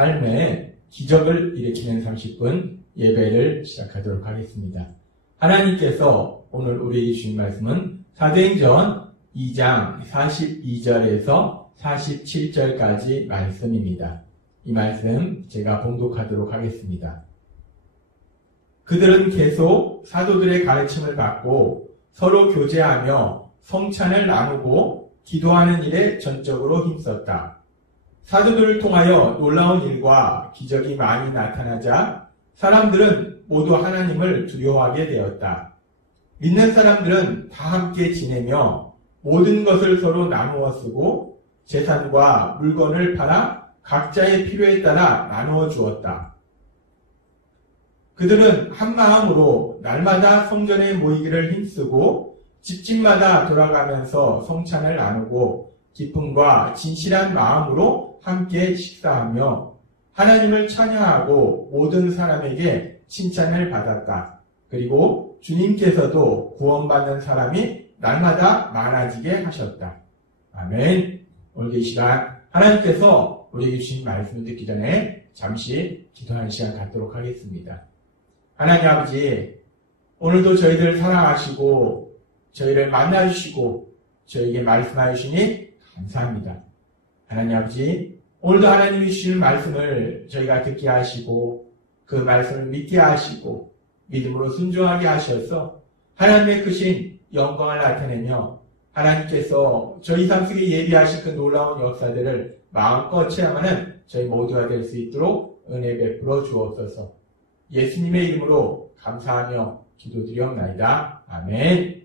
삶의 기적을 일으키는 30분 예배를 시작하도록 하겠습니다. 하나님께서 오늘 우리에게 주신 말씀은 사도행전 2장 42절에서 47절까지 말씀입니다. 이 말씀 제가 봉독하도록 하겠습니다. 그들은 계속 사도들의 가르침을 받고 서로 교제하며 성찬을 나누고 기도하는 일에 전적으로 힘썼다. 사도들을 통하여 놀라운 일과 기적이 많이 나타나자 사람들은 모두 하나님을 두려워하게 되었다. 믿는 사람들은 다 함께 지내며 모든 것을 서로 나누어 쓰고 재산과 물건을 팔아 각자의 필요에 따라 나누어 주었다. 그들은 한 마음으로 날마다 성전에 모이기를 힘쓰고 집집마다 돌아가면서 성찬을 나누고 기쁨과 진실한 마음으로 함께 식사하며 하나님을 찬양하고 모든 사람에게 칭찬을 받았다. 그리고 주님께서도 구원받는 사람이 날마다 많아지게 하셨다. 아멘. 오늘 이 시간 하나님께서 우리에게 주신 말씀을 듣기 전에 잠시 기도하는 시간 갖도록 하겠습니다. 하나님 아버지, 오늘도 저희들을 사랑하시고 저희를 만나주시고 저에게 말씀하여 주시니 감사합니다. 하나님 아버지, 오늘도 하나님이 주시는 말씀을 저희가 듣게 하시고 그 말씀을 믿게 하시고 믿음으로 순종하게 하셔서 하나님의 크신 영광을 나타내며 하나님께서 저희 삶 속에 예비하신 그 놀라운 역사들을 마음껏 체험하는 저희 모두가 될 수 있도록 은혜 베풀어 주옵소서. 예수님의 이름으로 감사하며 기도드리옵나이다. 아멘.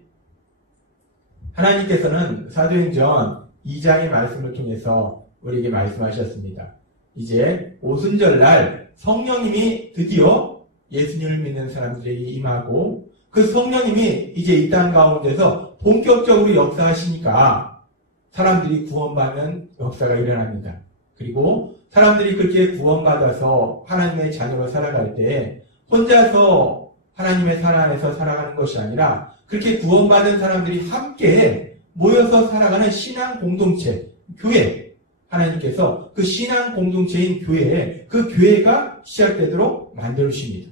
하나님께서는 사도행전 2장의 말씀을 통해서 우리에게 말씀하셨습니다. 이제 오순절날 성령님이 드디어 예수님을 믿는 사람들에게 임하고 그 성령님이 이제 이 땅 가운데서 본격적으로 역사하시니까 사람들이 구원받는 역사가 일어납니다. 그리고 사람들이 그렇게 구원받아서 하나님의 자녀로 살아갈 때 혼자서 하나님의 사랑 안에서 살아가는 것이 아니라 그렇게 구원받은 사람들이 함께 모여서 살아가는 신앙 공동체, 교회, 하나님께서 그 신앙 공동체인 교회에 그 교회가 시작되도록 만들어주십니다.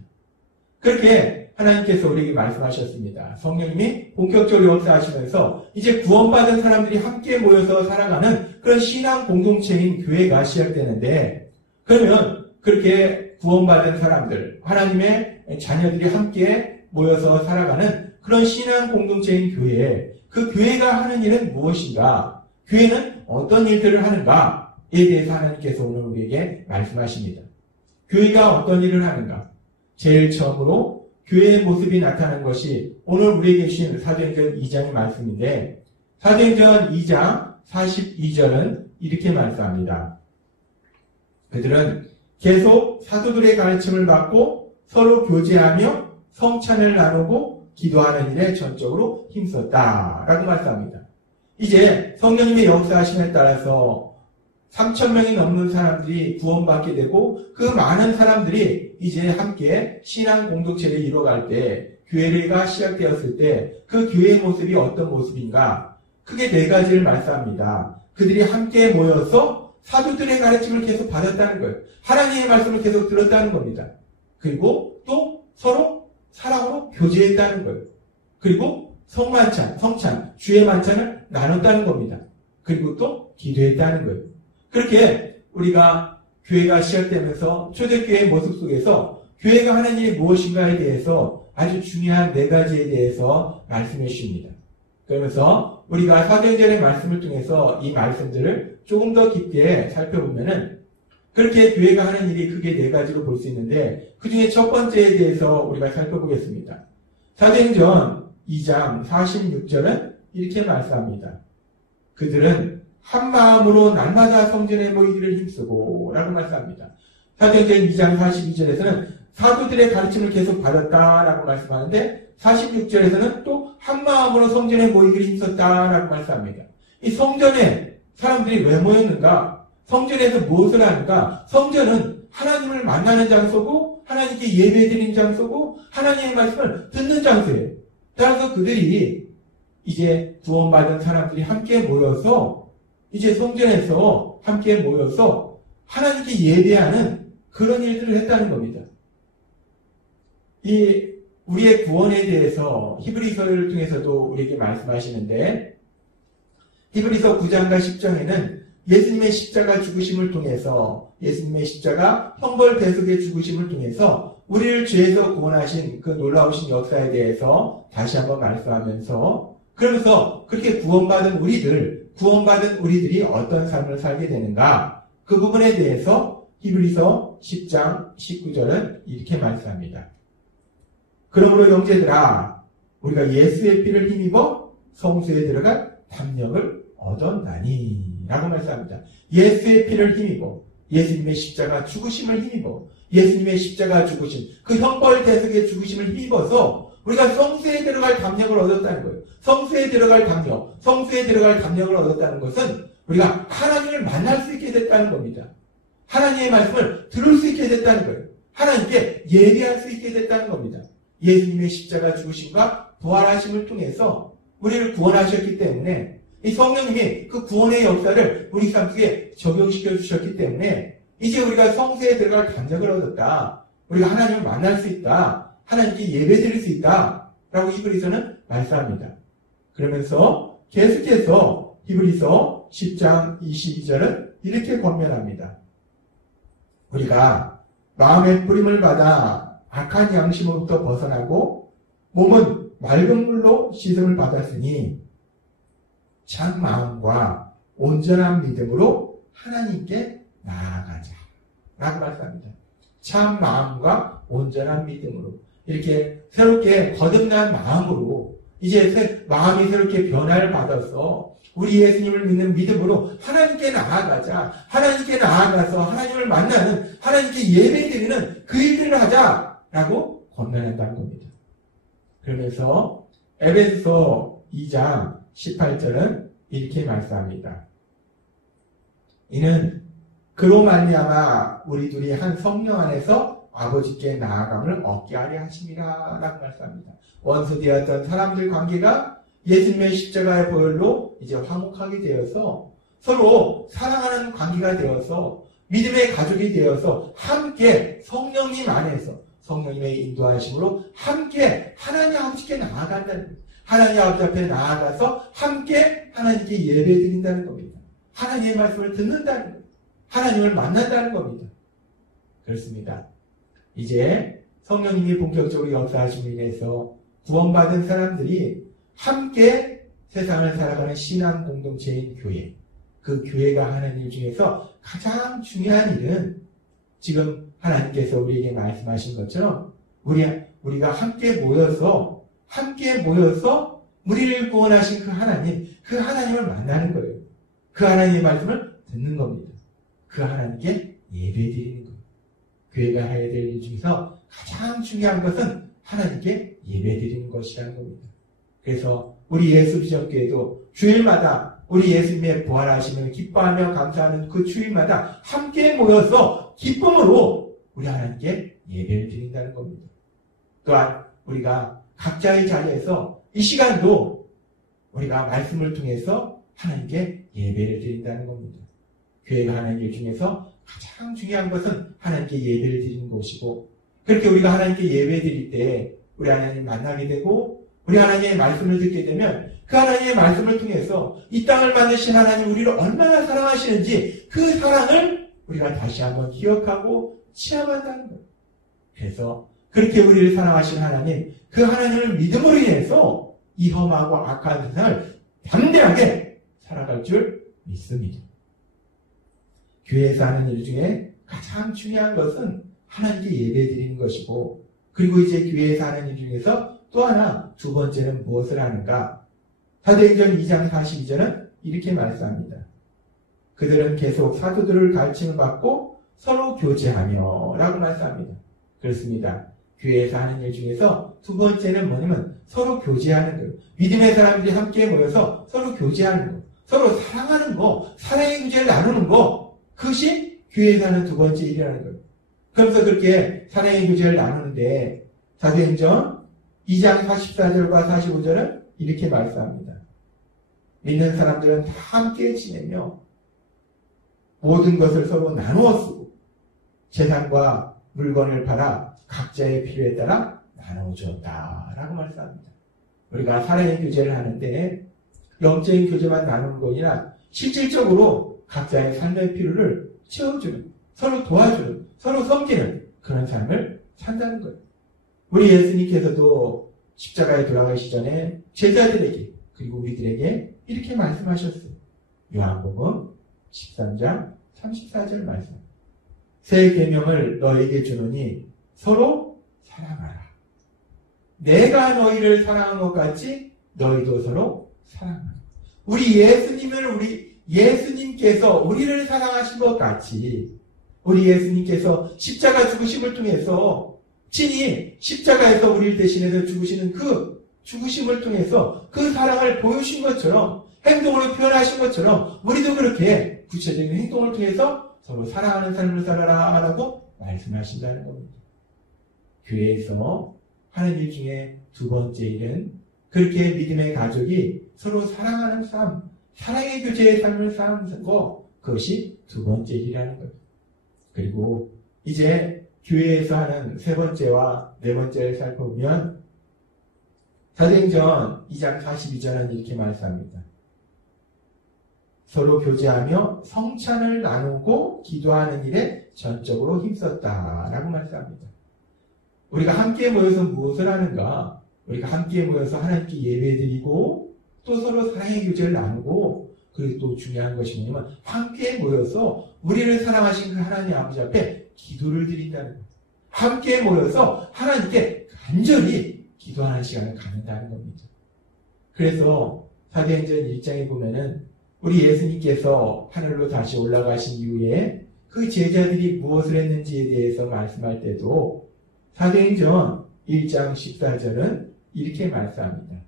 그렇게 하나님께서 우리에게 말씀하셨습니다. 성령님이 본격적으로 역사하시면서 이제 구원받은 사람들이 함께 모여서 살아가는 그런 신앙 공동체인 교회가 시작되는데, 그러면 그렇게 구원받은 사람들, 하나님의 자녀들이 함께 모여서 살아가는 그런 신앙 공동체인 교회에 그 교회가 하는 일은 무엇인가? 교회는 어떤 일들을 하는가에 대해서 하나님께서 오늘 우리에게 말씀하십니다. 교회가 어떤 일을 하는가? 제일 처음으로 교회의 모습이 나타나는 것이 오늘 우리에게 주신 사도행전 2장의 말씀인데, 사도행전 2장 42절은 이렇게 말씀합니다. 그들은 계속 사도들의 가르침을 받고 서로 교제하며 성찬을 나누고 기도하는 일에 전적으로 힘썼다 라고 말씀합니다. 이제 성령님의 역사하심에 따라서 3,000명이 넘는 사람들이 구원받게 되고 그 많은 사람들이 이제 함께 신앙 공동체를 이뤄갈 때, 교회가 시작되었을 때 그 교회의 모습이 어떤 모습인가? 크게 네 가지를 말씀합니다. 그들이 함께 모여서 사도들의 가르침을 계속 받았다는 거예요. 하나님의 말씀을 계속 들었다는 겁니다. 그리고 또 서로 사랑으로 교제했다는 거예요. 그리고 성찬, 주의 만찬을 나눴다는 겁니다. 그리고 또 기도했다는 거예요. 그렇게 우리가 교회가 시작되면서 초대교회의 모습 속에서 교회가 하는 일이 무엇인가에 대해서 아주 중요한 네 가지에 대해서 말씀해 주십니다. 그러면서 우리가 사도행전의 말씀을 통해서 이 말씀들을 조금 더 깊게 살펴보면은 그렇게 교회가 하는 일이 크게 네 가지로 볼 수 있는데, 그 중에 첫 번째에 대해서 우리가 살펴보겠습니다. 사도행전 2장 46절은 이렇게 말씀합니다. 그들은 한 마음으로 날마다 성전에 모이기를 힘쓰고 라고 말씀합니다. 사도행전 2장 42절에서는 사도들의 가르침을 계속 받았다라고 말씀하는데, 46절에서는 또 한 마음으로 성전에 모이기를 힘썼다라고 말씀합니다. 이 성전에 사람들이 왜 모였는가? 성전에서 무엇을 하는가? 성전은 하나님을 만나는 장소고 하나님께 예배드리는 장소고 하나님의 말씀을 듣는 장소예요. 따라서 그들이 이제 구원받은 사람들이 함께 모여서 이제 성전에서 함께 모여서 하나님께 예배하는 그런 일들을 했다는 겁니다. 이 우리의 구원에 대해서 히브리서를 통해서도 우리에게 말씀하시는데 히브리서 9장과 10장에는 예수님의 십자가 죽으심을 통해서 예수님의 십자가 형벌 대속의 죽으심을 통해서 우리를 죄에서 구원하신 그 놀라우신 역사에 대해서 다시 한번 말씀하면서 그러면서 그렇게 구원받은 우리들이 어떤 삶을 살게 되는가 그 부분에 대해서 히브리서 10장 19절은 이렇게 말씀합니다. 그러므로 형제들아 우리가 예수의 피를 힘입어 성소에 들어갈 담력을 얻었나니 라고 말씀합니다. 예수의 피를 힘입어 예수님의 십자가 죽으심을 힘입어 예수님의 십자가 죽으심 그 형벌 대속의 죽으심을 힘입어서 우리가 성소에 들어갈 담력을 얻었다는 거예요. 성소에 들어갈 담력을 얻었다는 것은 우리가 하나님을 만날 수 있게 됐다는 겁니다. 하나님의 말씀을 들을 수 있게 됐다는 거예요. 하나님께 예배할 수 있게 됐다는 겁니다. 예수님의 십자가 죽으심과 부활하심을 통해서 우리를 구원하셨기 때문에 이 성령님이 그 구원의 역사를 우리 삶 속에 적용시켜 주셨기 때문에 이제 우리가 성소에 들어갈 담력을 얻었다. 우리가 하나님을 만날 수 있다. 하나님께 예배드릴 수 있다. 라고 히브리서는 말씀합니다. 그러면서 계속해서 히브리서 10장 22절은 이렇게 권면합니다. 우리가 마음의 뿌림을 받아 악한 양심으로부터 벗어나고 몸은 맑은 물로 씻음을 받았으니 참 마음과 온전한 믿음으로 하나님께 나아가자 라고 말씀합니다. 참 마음과 온전한 믿음으로 이렇게 새롭게 거듭난 마음으로 이제 마음이 새롭게 변화를 받아서 우리 예수님을 믿는 믿음으로 하나님께 나아가자. 하나님께 나아가서 하나님을 만나는 하나님께 예배드리는 그 일들을 하자라고 권면한다는 겁니다. 그러면서 에베소서 2장 18절은 이렇게 말씀합니다. 이는 그로 말미암아 우리 둘이 한 성령 안에서 아버지께 나아감을 얻게 하려 하심이라 라고 말씀합니다. 원수되었던 사람들 관계가 예수님의 십자가의 보혈로 이제 화목하게 되어서 서로 사랑하는 관계가 되어서 믿음의 가족이 되어서 함께 성령님 안에서 성령님의 인도하심으로 함께 하나님 아버지께 나아간다는 거예요. 하나님 아버지 앞에 나아가서 함께 하나님께 예배드린다는 겁니다. 하나님의 말씀을 듣는다는 거예요. 하나님을 만난다는 겁니다. 그렇습니다. 이제 성령님이 본격적으로 역사하심으로 인해서 구원받은 사람들이 함께 세상을 살아가는 신앙 공동체인 교회, 그 교회가 하는 일 중에서 가장 중요한 일은 지금 하나님께서 우리에게 말씀하신 것처럼 우리가 함께 모여서 우리를 구원하신 그 하나님을 만나는 거예요. 그 하나님의 말씀을 듣는 겁니다. 그 하나님께 예배드리는 거예요. 교회가 해야 될 일 중에서 가장 중요한 것은 하나님께 예배드리는 것이라는 겁니다. 그래서 우리 예수비전교회도 주일마다 우리 예수님의 부활하심을 기뻐하며 감사하는 그 주일마다 함께 모여서 기쁨으로 우리 하나님께 예배를 드린다는 겁니다. 또한 우리가 각자의 자리에서 이 시간도 우리가 말씀을 통해서 하나님께 예배를 드린다는 겁니다. 교회가 하는 일 중에서 가장 중요한 것은 하나님께 예배를 드리는 것이고 그렇게 우리가 하나님께 예배 드릴 때 우리 하나님 만나게 되고 우리 하나님의 말씀을 듣게 되면 그 하나님의 말씀을 통해서 이 땅을 만드신 하나님 우리를 얼마나 사랑하시는지 그 사랑을 우리가 다시 한번 기억하고 체험한다는 거예요. 그래서 그렇게 우리를 사랑하신 하나님 그 하나님을 믿음으로 인해서 이 험하고 악한 세상을 담대하게 살아갈 줄 믿습니다. 교회에서 하는 일 중에 가장 중요한 것은 하나님께 예배드리는 것이고 그리고 이제 교회에서 하는 일 중에서 또 하나 두 번째는 무엇을 하는가? 사도행전 2장 42절은 이렇게 말씀합니다. 그들은 계속 사도들을 가르침을 받고 서로 교제하며 라고 말씀합니다. 그렇습니다. 교회에서 하는 일 중에서 두 번째는 뭐냐면 서로 교제하는 거예요. 믿음의 사람들이 함께 모여서 서로 교제하는 거, 서로 사랑하는 거, 사랑의 교제를 나누는 거, 그것이 교회에서 하는 두 번째 일이라는 거예요. 그러면서 그렇게 사랑의 교제를 나누는데 사도행전 2장 44절과 45절은 이렇게 말씀합니다. 믿는 사람들은 다 함께 지내며 모든 것을 서로 나누어 쓰고 재산과 물건을 팔아 각자의 필요에 따라 나누어 주었다라고 말씀합니다. 우리가 사랑의 교제를 하는데 영적인 교제만 나누는 것이 아니라 실질적으로 각자의 삶의 필요를 채워주는, 서로 도와주는, 서로 섬기는 그런 삶을 산다는 거예요. 우리 예수님께서도 십자가에 돌아가시기 전에 제자들에게 그리고 우리들에게 이렇게 말씀하셨어요. 요한복음 13장 34절 말씀. 새 계명을 너에게 주노니 서로 사랑하라. 내가 너희를 사랑한 것 같이 너희도 서로 사랑하라. 예수님께서 우리를 사랑하신 것 같이 우리 예수님께서 십자가 죽으심을 통해서 친히 십자가에서 우리를 대신해서 죽으시는 그 죽으심을 통해서 그 사랑을 보여주신 것처럼 행동으로 표현하신 것처럼 우리도 그렇게 구체적인 행동을 통해서 서로 사랑하는 삶을 살아라 라고 말씀하신다는 겁니다. 교회에서 하는 일 중에 두 번째 일은 그렇게 믿음의 가족이 서로 사랑하는 삶, 사랑의 교제의 삶을 사는 거, 그것이 두 번째 일이라는 거예요. 그리고 이제 교회에서 하는 세 번째와 네 번째를 살펴보면 사도행전 2장 42절은 이렇게 말씀합니다. 서로 교제하며 성찬을 나누고 기도하는 일에 전적으로 힘썼다라고 말씀합니다. 우리가 함께 모여서 무엇을 하는가? 우리가 함께 모여서 하나님께 예배드리고 또 서로 사랑의 교제를 나누고 그리고 또 중요한 것이 뭐냐면 함께 모여서 우리를 사랑하신 그 하나님 아버지 앞에 기도를 드린다는 거예요. 함께 모여서 하나님께 간절히 기도하는 시간을 갖는다는 겁니다. 그래서 사도행전 1장에 보면은 우리 예수님께서 하늘로 다시 올라가신 이후에 그 제자들이 무엇을 했는지에 대해서 말씀할 때도 사도행전 1장 14절은 이렇게 말씀합니다.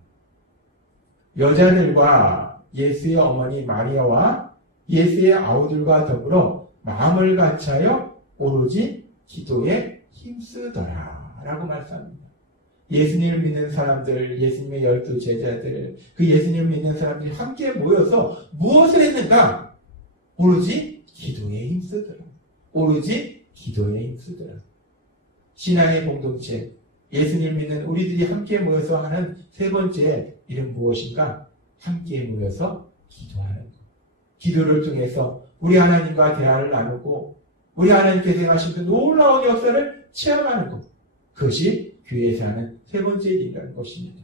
여자들과 예수의 어머니 마리아와 예수의 아우들과 더불어 마음을 같이하여 오로지 기도에 힘쓰더라 라고 말씀합니다. 예수님을 믿는 사람들, 예수님의 12제자들, 그 예수님을 믿는 사람들이 함께 모여서 무엇을 했는가? 오로지 기도에 힘쓰더라. 오로지 기도에 힘쓰더라. 신앙의 공동체, 예수님을 믿는 우리들이 함께 모여서 하는 세 번째 일은 무엇인가? 함께 모여서 기도하는 것. 기도를 통해서 우리 하나님과 대화를 나누고 우리 하나님께서 행하신 그 놀라운 역사를 체험하는 것. 그것이 교회에서 하는 세 번째 일이라는 것입니다.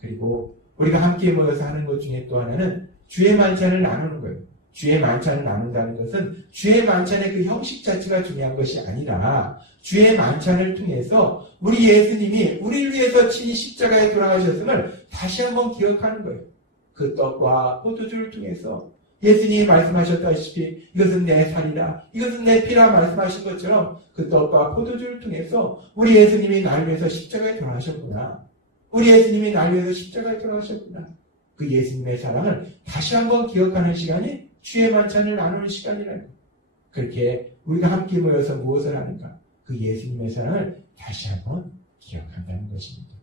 그리고 우리가 함께 모여서 하는 것 중에 또 하나는 주의 만찬을 나누는 거예요. 주의 만찬을 나눈다는 것은 주의 만찬의 그 형식 자체가 중요한 것이 아니라 주의 만찬을 통해서 우리 예수님이 우리를 위해서 친히 십자가에 돌아가셨음을 다시 한번 기억하는 거예요. 그 떡과 포도주를 통해서 예수님이 말씀하셨다시피 이것은 내 살이라, 이것은 내 피라 말씀하신 것처럼 그 떡과 포도주를 통해서 우리 예수님이 나를 위해서 십자가에 돌아가셨구나. 우리 예수님이 나를 위해서 십자가에 돌아가셨구나. 그 예수님의 사랑을 다시 한번 기억하는 시간이 주의 만찬을 나누는 시간이라는 거예요. 그렇게 우리가 함께 모여서 무엇을 하는가? 그 예수님의 사랑을 다시 한번 기억한다는 것입니다.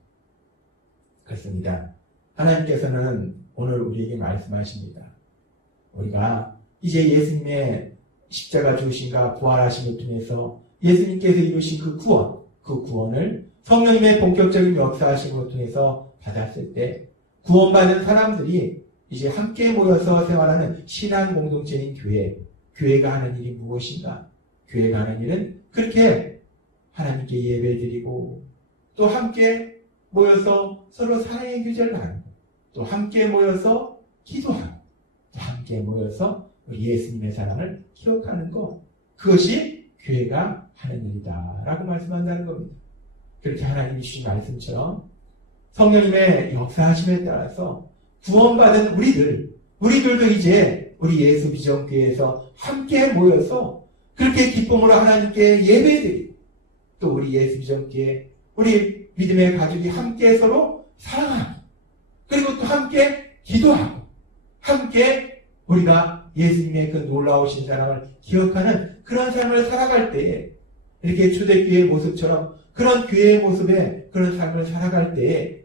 그렇습니다. 하나님께서는 오늘 우리에게 말씀하십니다. 우리가 이제 예수님의 십자가 죽으심과 부활하심을 통해서 예수님께서 이루신 그 구원을 성령님의 본격적인 역사하심을 통해서 받았을 때 구원받은 사람들이 이제 함께 모여서 생활하는 신앙 공동체인 교회가 하는 일이 무엇인가? 교회가 하는 일은 그렇게 하나님께 예배드리고 또 함께 모여서 서로 사랑의 교제를 나누고 또 함께 모여서 기도하고 또 함께 모여서 우리 예수님의 사랑을 기억하는 것, 그것이 교회가 하는 일이다 라고 말씀한다는 겁니다. 그렇게 하나님이 주신 말씀처럼 성령님의 역사하심에 따라서 구원받은 우리들도 이제 우리 예수 비전교회에서 함께 모여서 그렇게 기쁨으로 하나님께 예배드리고 또 우리 예수 비전교회 우리 믿음의 가족이 함께 서로 사랑하고 그리고 또 함께 기도하고 함께 우리가 예수님의 그 놀라우신 사랑을 기억하는 그런 삶을 살아갈 때에 이렇게 초대교회의 모습처럼 그런 교회의 모습에 그런 삶을 살아갈 때에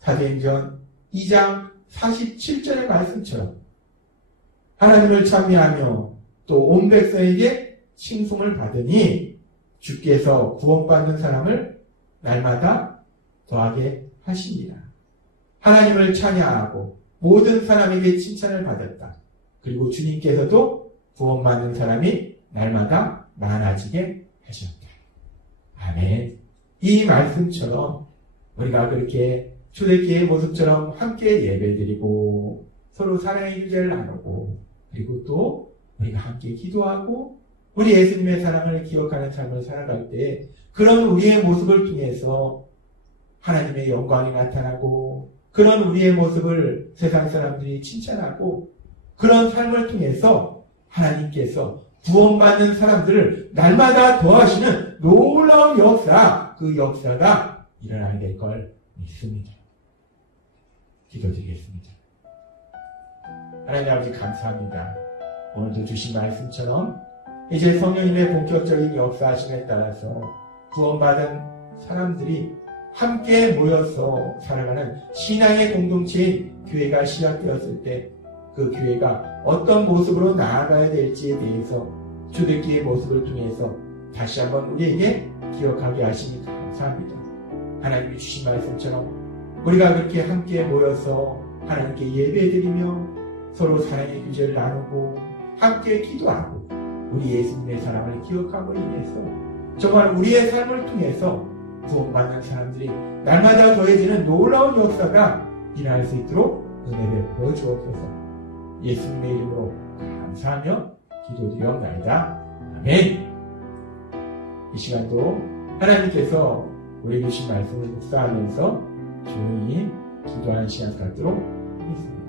사도행전 2장 47절의 말씀처럼 하나님을 찬미하며 또 또 온 백성에게 칭송을 받으니 주께서 구원받는 사람을 날마다 더하게 하십니다. 하나님을 찬양하고 모든 사람에게 칭찬을 받았다. 그리고 주님께서도 구원받는 사람이 날마다 많아지게 하셨다. 아멘. 이 말씀처럼 우리가 그렇게 초대교회의 모습처럼 함께 예배드리고 서로 사랑의 유제를 나누고 그리고 또 우리가 함께 기도하고 우리 예수님의 사랑을 기억하는 삶을 살아갈 때 그런 우리의 모습을 통해서 하나님의 영광이 나타나고 그런 우리의 모습을 세상 사람들이 칭찬하고 그런 삶을 통해서 하나님께서 구원받는 사람들을 날마다 더하시는 놀라운 역사, 그 역사가 일어나게 될 걸 믿습니다. 기도드리겠습니다. 하나님 아버지 감사합니다. 오늘도 주신 말씀처럼 이제 성령님의 본격적인 역사하심에 따라서 구원받은 사람들이 함께 모여서 살아가는 신앙의 공동체인 교회가 시작되었을 때 그 교회가 어떤 모습으로 나아가야 될지에 대해서 초대교회의 모습을 통해서 다시 한번 우리에게 기억하게 하시니 감사합니다. 하나님이 주신 말씀처럼 우리가 그렇게 함께 모여서 하나님께 예배드리며 서로 사랑의 규제를 나누고 함께 기도하고 우리 예수님의 사랑을 기억함으로 인해서 정말 우리의 삶을 통해서 구원받는 사람들이 날마다 더해지는 놀라운 역사가 일어날 수 있도록 은혜를 베풀어 주옵소서. 예수님의 이름으로 감사하며 기도드리옵나이다. 아멘. 이 시간도 하나님께서 우리에게 주신 말씀을 묵상하면서 조용히 기도하는 시간 갖도록 하겠습니다.